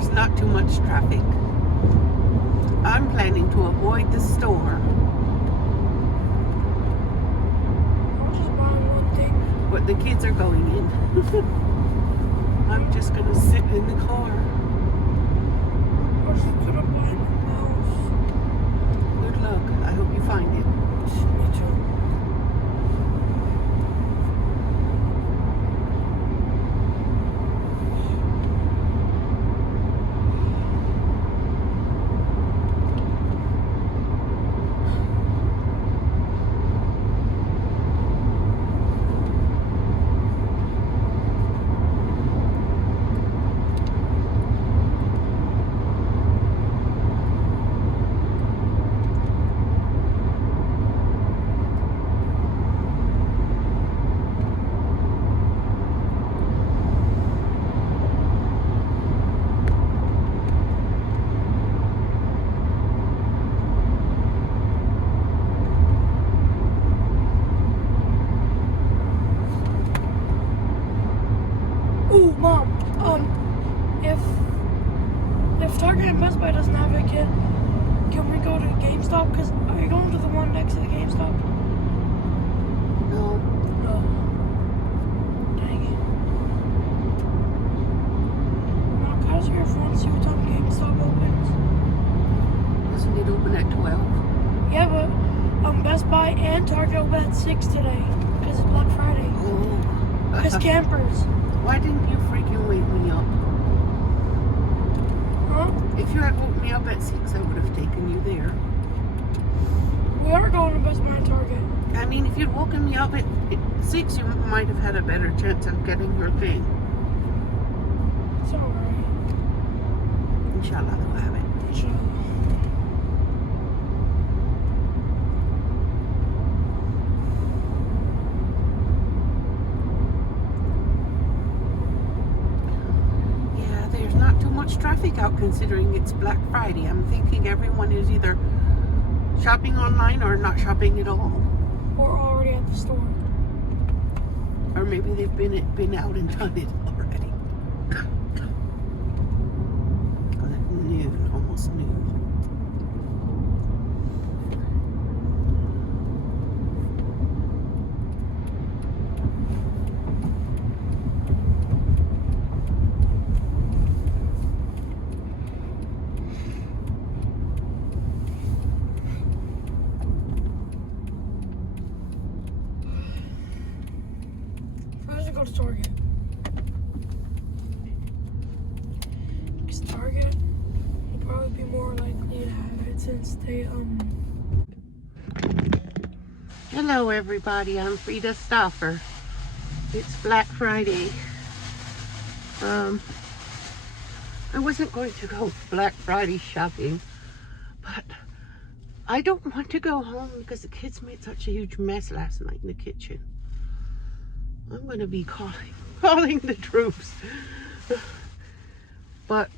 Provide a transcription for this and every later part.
there's not too much traffic. I'm planning to avoid the store. I'll just buy one thing. But the kids are going in. I'm just gonna sit in the car. I was gonna buy my mouse. Good luck. I hope you find it. Me too. Ooh, Mom, if Target and Best Buy doesn't have it, can we go to GameStop? Because are you going to the one next to the GameStop? No. No. Dang it. Mom, can I just hear phone see what time GameStop opens? Doesn't it open at 12? Yeah, but Best Buy and Target open at 6 today because it's Black Friday. Oh. Because campers. Why didn't you freaking wake me up? Huh? If you had woke me up at 6, I would have taken you there. We are going to Best Buy and Target. I mean, if you'd woken me up at 6, you might have had a better chance of getting your thing. It's alright. Inshallah, they'll have it. Inshallah. Yeah, there's not too much traffic out considering it's Black Friday. I'm thinking everyone is either shopping online or not shopping at all. Or already at the store. Or maybe they've been out and done it already. Because it's noon, almost noon. First, go to Target. Because Target will probably be more likely to have it since they Hello everybody, I'm Frida Stauffer. It's Black Friday. I wasn't going to go Black Friday shopping, but I don't want to go home because the kids made such a huge mess last night in the kitchen. I'm going to be calling the troops. But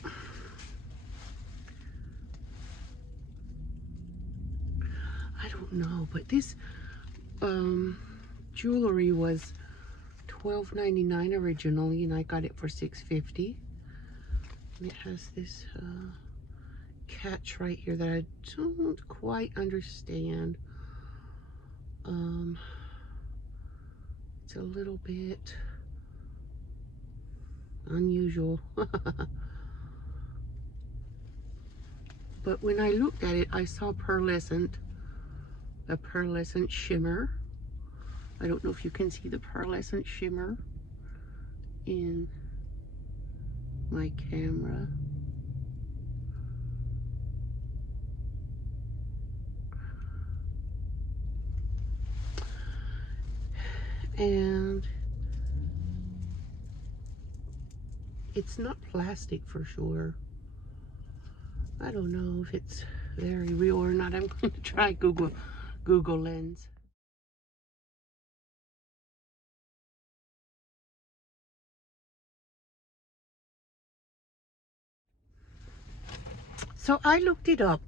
I don't know, but this jewelry was $12.99 originally, and I got it for $6.50. And it has this catch right here that I don't quite understand. It's a little bit unusual. But when I looked at it, I saw a pearlescent shimmer. I don't know if you can see the pearlescent shimmer in my camera. And it's not plastic for sure. I don't know if it's very real or not. I'm going to try Google Lens. So I looked it up.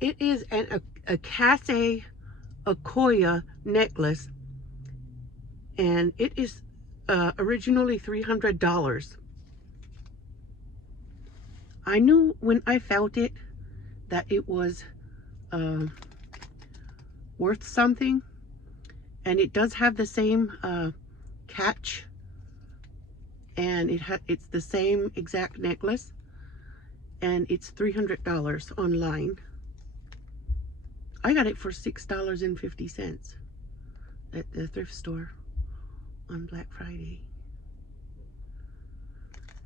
It is a Cathay Okoye necklace, and it is originally $300. I knew when I felt it that it was worth something, and it does have the same catch, and it's the same exact necklace, and it's $300 online. I got it for $6.50 at the thrift store on Black Friday.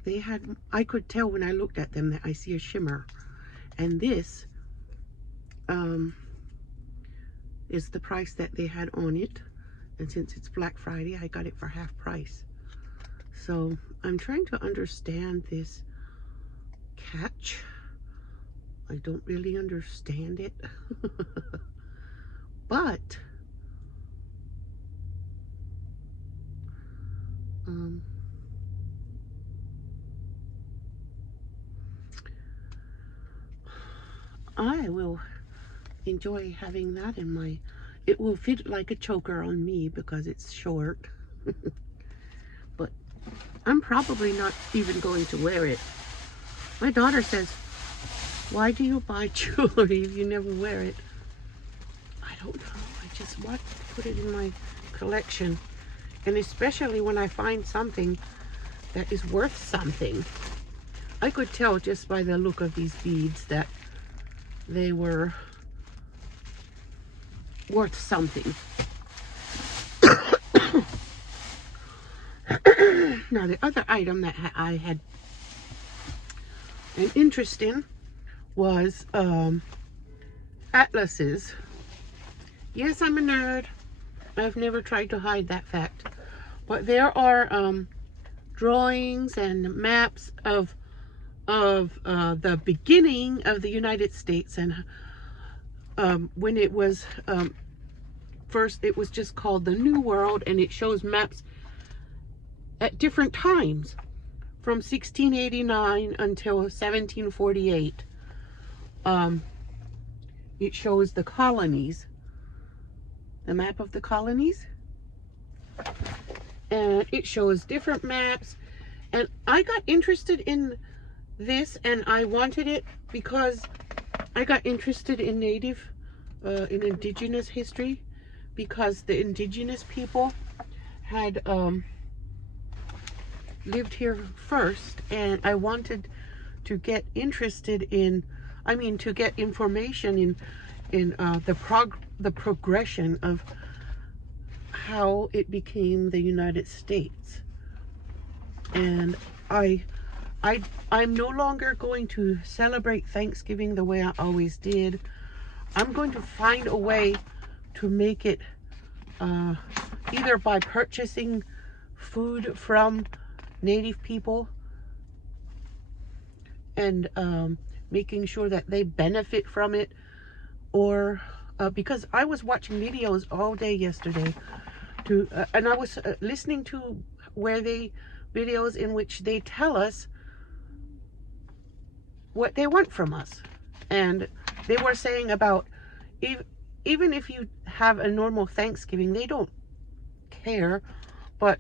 They had, I could tell when I looked at them that I see a shimmer, and this is the price that they had on it, and since it's Black Friday, I got it for half price. So I'm trying to understand this catch. I don't really understand it. But I will enjoy having that in my, it will fit like a choker on me because it's short. But I'm probably not even going to wear it. My daughter says, why do you buy jewelry if you never wear it? I don't know. I just want to put it in my collection. And especially when I find something that is worth something. I could tell just by the look of these beads that they were worth something. Now the other item that I had an interest in was atlases. Yes, I'm a nerd. I've never tried to hide that fact. But there are drawings and maps of the beginning of the United States, and when it was first, it was just called the New World, and it shows maps at different times from 1689 until 1748. It shows the colonies, the map of the colonies, and it shows different maps. And I got interested in this, and I wanted it because I got interested in in indigenous history, because the indigenous people had lived here first, and I wanted to get interested in, to get information in the progression of how it became the United States. And I'm no longer going to celebrate Thanksgiving the way I always did. I'm going to find a way to make it either by purchasing food from Native people and making sure that they benefit from it, or because I was watching videos all day yesterday and I was listening to videos in which they tell us what they want from us. And they were saying about even if you have a normal Thanksgiving, they don't care, but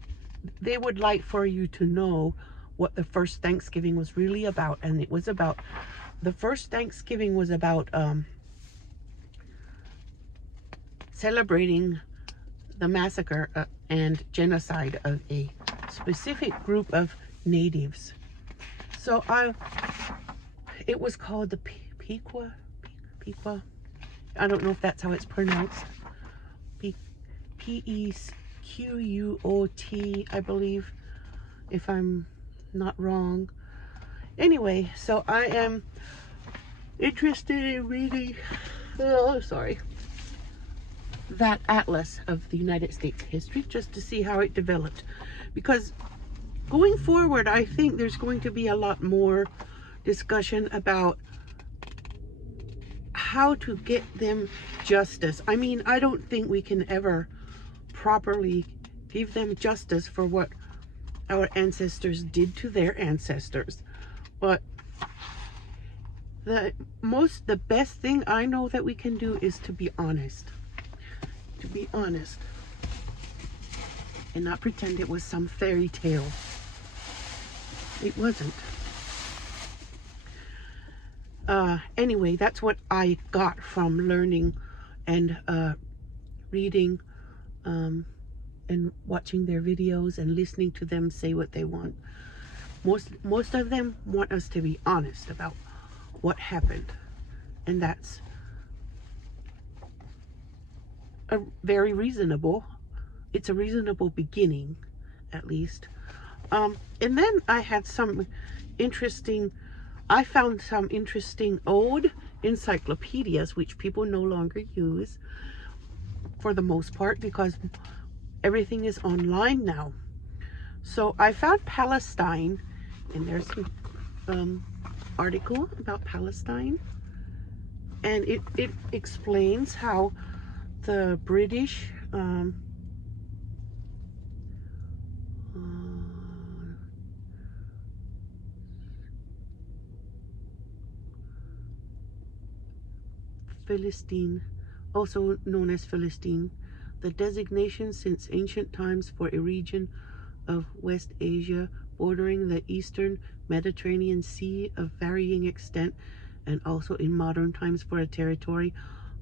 they would like for you to know what the first Thanksgiving was really about. And it was about, the first Thanksgiving was about celebrating the massacre and genocide of a specific group of natives. So it was called the Pequot. I don't know if that's how it's pronounced. P-E-Q-U-O-T, I believe, if I'm not wrong. Anyway, so I am interested in reading, that atlas of the United States history, just to see how it developed. Because going forward, I think there's going to be a lot more discussion about how to get them justice. I don't think we can ever properly give them justice for what our ancestors did to their ancestors. But the best thing I know that we can do is to be honest. To be honest. And not pretend it was some fairy tale. It wasn't. Anyway, that's what I got from learning and reading and watching their videos and listening to them say what they want. Most of them want us to be honest about what happened, and that's very reasonable. It's a reasonable beginning, at least. And then I had some interesting, I found some interesting old encyclopedias, which people no longer use for the most part because everything is online now. So I found Palestine, and there's some article about Palestine, and it explains how the British Philistine, also known as Philistine, the designation since ancient times for a region of West Asia bordering the eastern Mediterranean Sea of varying extent, and also in modern times for a territory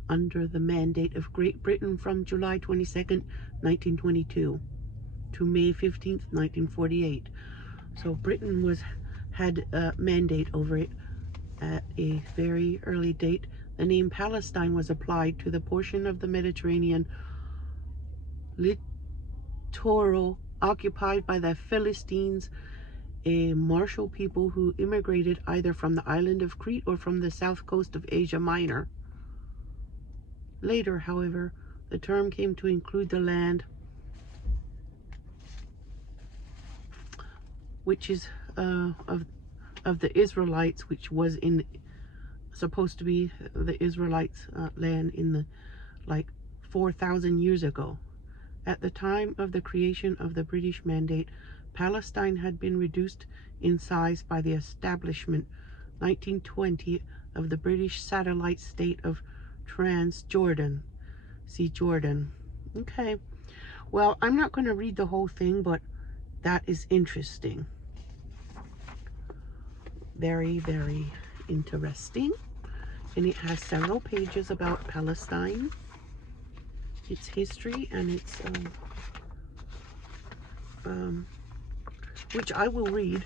under the mandate of Great Britain from July 22nd, 1922 to May 15th, 1948. So Britain had a mandate over it at a very early date. The name Palestine was applied to the portion of the Mediterranean littoral occupied by the Philistines, a martial people who immigrated either from the island of Crete or from the south coast of Asia Minor. Later, however, the term came to include the land which is of the Israelites, which was supposed to be the Israelites' land in the like 4,000 years ago. At the time of the creation of the British Mandate, Palestine had been reduced in size by the establishment 1920 of the British satellite state of Transjordan. See Jordan. Okay. Well, I'm not going to read the whole thing, but that is interesting. Very, very interesting. And it has several pages about Palestine, its history, and its which I will read.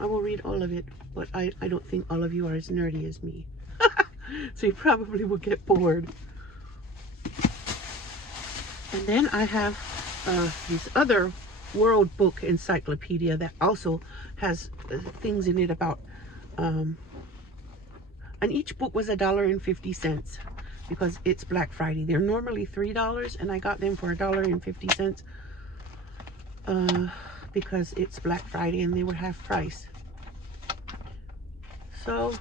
I will read all of it, but I don't think all of you are as nerdy as me. So you probably will get bored. And then I have this other World Book Encyclopedia that also has things in it about and each book was $1.50 because it's Black Friday. They're normally $3 and I got them for $1.50 because it's Black Friday and they were half price. So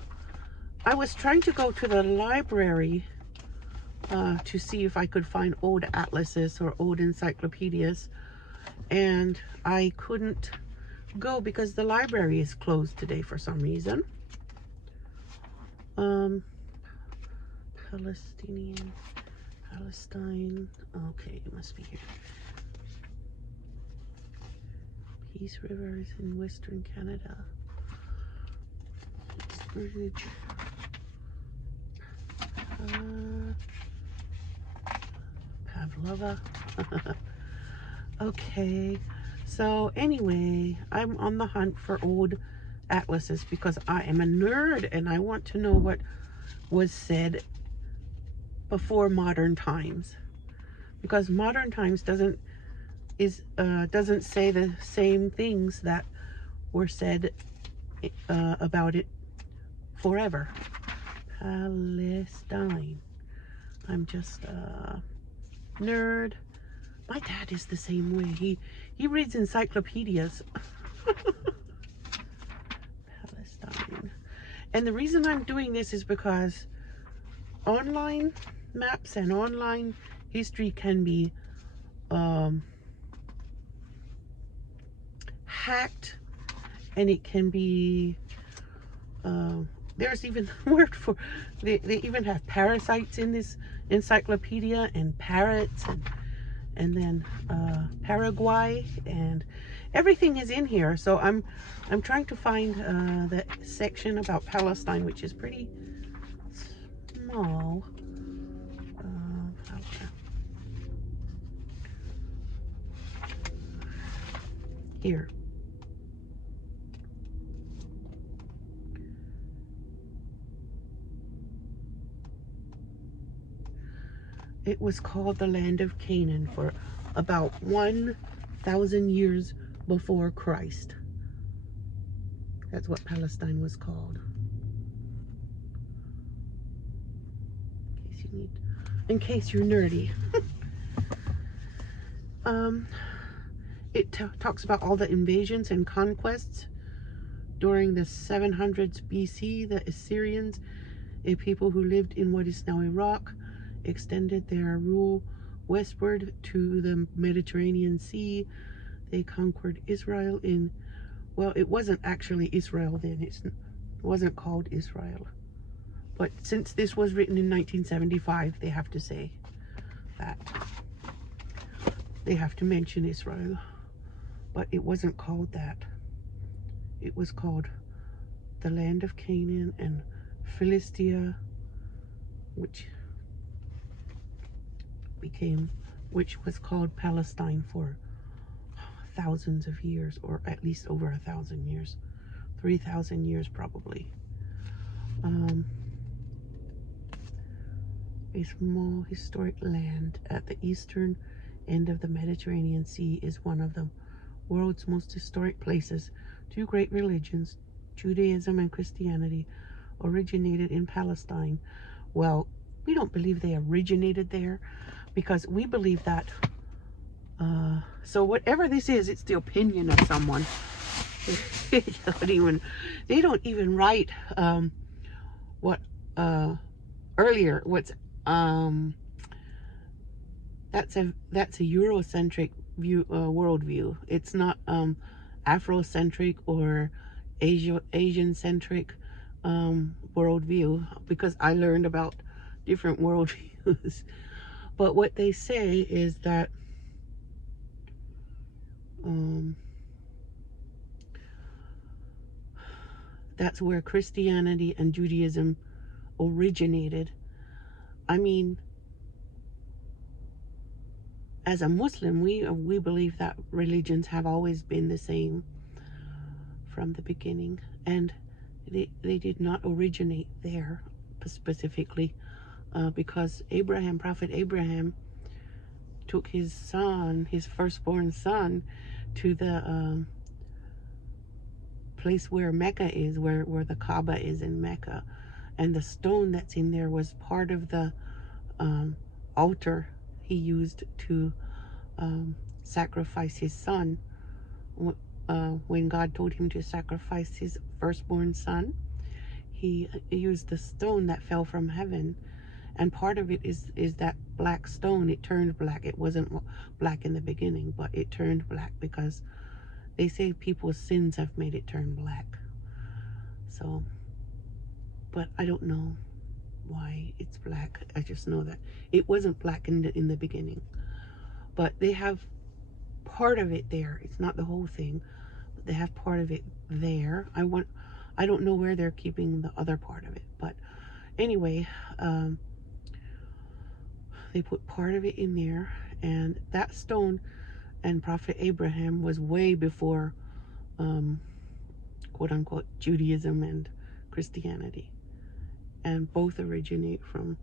I was trying to go to the library to see if I could find old atlases or old encyclopedias, and I couldn't go because the library is closed today for some reason. Palestine, okay, it must be here. Peace River is in Western Canada. Bridge. Pavlova. Okay, so anyway, I'm on the hunt for old atlases because I am a nerd and I want to know what was said before modern times, because modern times doesn't say the same things that were said about it forever. Palestine. I'm just a nerd. My dad is the same way. He reads encyclopedias. Palestine. And the reason I'm doing this is because online maps and online history can be hacked, and it can be there's even a word for they even have parasites in this encyclopedia, and parrots and then Paraguay, and everything is in here. So I'm trying to find the section about Palestine, which is pretty small. Here. It was called the land of Canaan for about 1,000 years before Christ. That's what Palestine was called. In case you're nerdy. It talks about all the invasions and conquests during the 700s BC. The Assyrians, a people who lived in what is now Iraq, extended their rule westward to the Mediterranean Sea. They conquered Israel in, well, it wasn't actually Israel then. It wasn't called Israel. But since this was written in 1975, they have to say that. They have to mention Israel. But it wasn't called that. It was called the land of Canaan and Philistia, which was called Palestine for thousands of years, or at least over 1,000 years, 3,000 years probably. A small historic land at the eastern end of the Mediterranean Sea is one of the world's most historic places. Two great religions, Judaism and Christianity, originated in Palestine. Well, we don't believe they originated there, because we believe that so whatever this is, it's the opinion of someone. They don't even write what earlier what's that's a Eurocentric view, worldview. It's not Afrocentric or Asian centric worldview, because I learned about different worldviews. But what they say is that that's where Christianity and Judaism originated. I mean, as a Muslim, we believe that religions have always been the same from the beginning, and they did not originate there specifically, because Prophet Abraham, took his son, his firstborn son, to the place where Mecca is, where the Kaaba is in Mecca, and the stone that's in there was part of the altar he used to sacrifice his son. When God told him to sacrifice his firstborn son, he used the stone that fell from heaven, and part of it is that black stone. It turned black. It wasn't black in the beginning, but it turned black because they say people's sins have made it turn black. So, but I don't know why it's black. I just know that it wasn't black in the beginning. But they have part of it there. It's not the whole thing, but they have part of it there. I don't know where they're keeping the other part of it, but anyway, they put part of it in there, and that stone and Prophet Abraham was way before quote unquote Judaism and Christianity, and both originate from,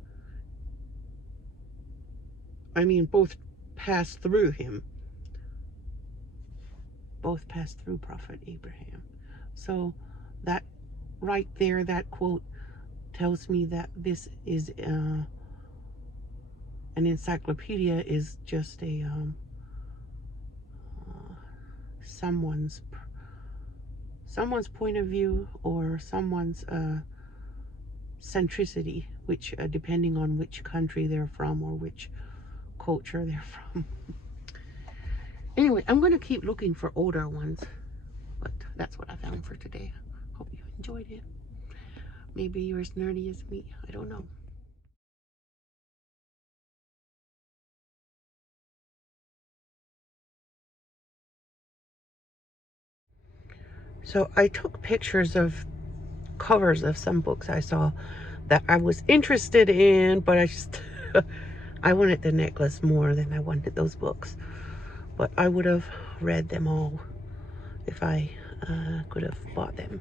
both passed through him. Both passed through Prophet Abraham. So that right there, that quote tells me that this is an encyclopedia is just a someone's point of view, or someone's centricity, which depending on which country they're from or which culture they're from. Anyway, I'm going to keep looking for older ones, but that's what I found for today. Hope you enjoyed it. Maybe you're as nerdy as me. I don't know. So I took pictures of covers of some books I saw that I was interested in, but I just I wanted the necklace more than I wanted those books. But I would have read them all if I could have bought them.